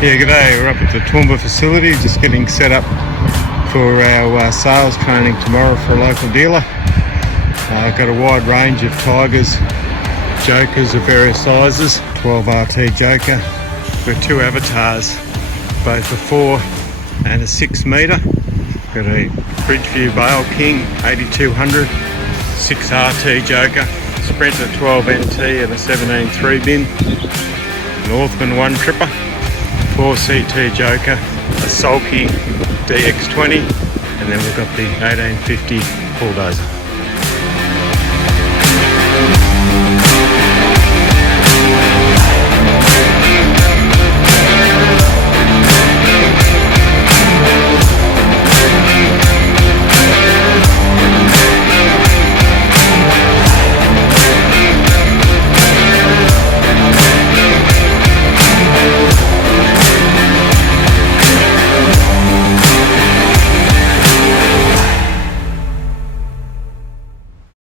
Yeah, g'day. We're up at the Toowoomba facility, just getting set up for our sales training tomorrow for a local dealer. I've got a wide range of Tigers, Jokers of various sizes, 12 RT Joker. We've got two avatars, both a 4 and a 6 metre. Got a Bridgeview Bale King 8200, 6 RT Joker, Sprinter 12 NT and a 17 3-bin, Northman 1 Tripper, 4 CT Joker, a Sulky DX20, and then we've got the 1850 bulldozer.